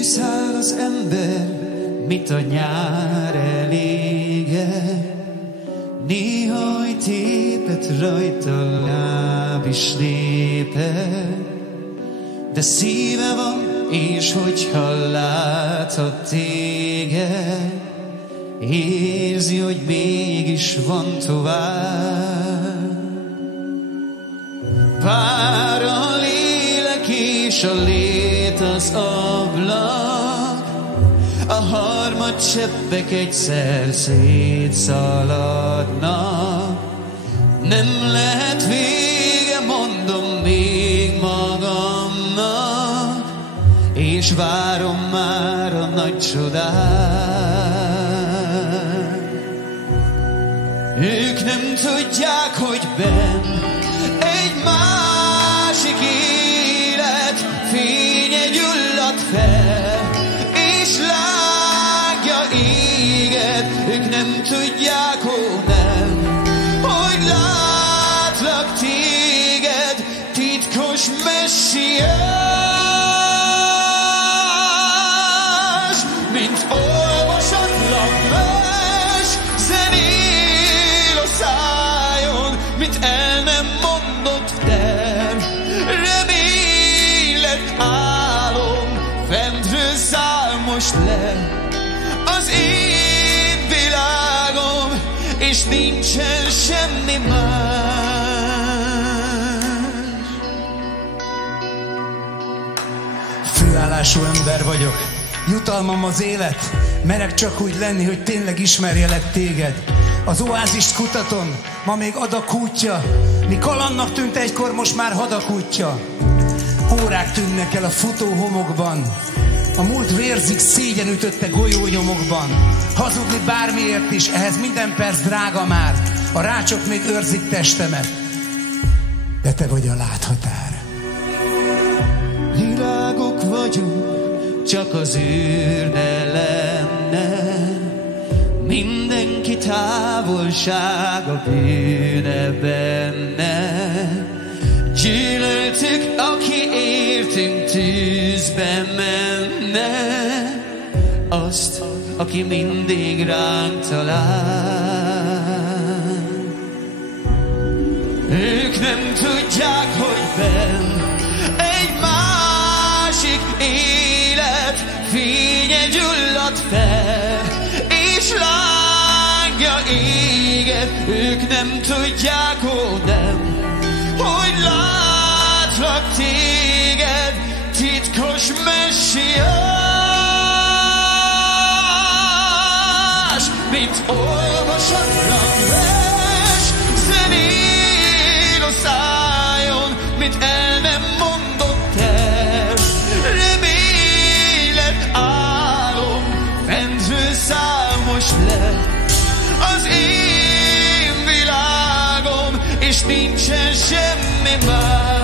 Tűzhál az ember, mit a nyár elége. Néha tépet rajta láb is léped, de szíve van, és hogyha láthat téged, érzi, hogy mégis van tovább. Pár a lélek és a lét az ablak, a harmad cseppek egyszer szétszaladnak. Nem lehet vége, mondom még magamnak, és várom már a nagy csodát. Ők nem tudják, hogy benn egy másik élet fénye gyullad fel, és lángja éged. Ők nem tudják, ó nem, hogy látlak téged, titkos messiás, mint olvasatlan vers zenél a szájon, mint el nem mondott terv, reménylet álom, fentről száll most le az én világom, és nincsen semmi más. Főállású ember vagyok, jutalmam az élet, merek csak úgy lenni, hogy tényleg ismerjelek téged. Az oázist kutatom, ma még adag útja, mi kalandnak tűnt egykor, most már hadak útja. Órák tűnnek el a futó homokban, a múlt vérzik szégyenütötte golyónyomokban. Hazudni bármiért is, ehhez minden perc drága már, a rácsok még őrzik testemet, de te vagy a láthatár. Virágok vagyunk, csak az űr ne lenne, mindenki távolsága bűne benne. Gyűlöltük, aki értünk tűzbe menne, azt, aki mindig ránk talál. Ők nem tudják, hogy benn egy másik élet fénye gyullad fel, és lángja éged. Ők nem tudják, ó nem, hogy látlak téged, titkos messiás, mint olvasatlan vers zenél a szájon, mint el nem mondott terv, reménylet álom, fentről száll most le az én világom, és nincsen semmi más.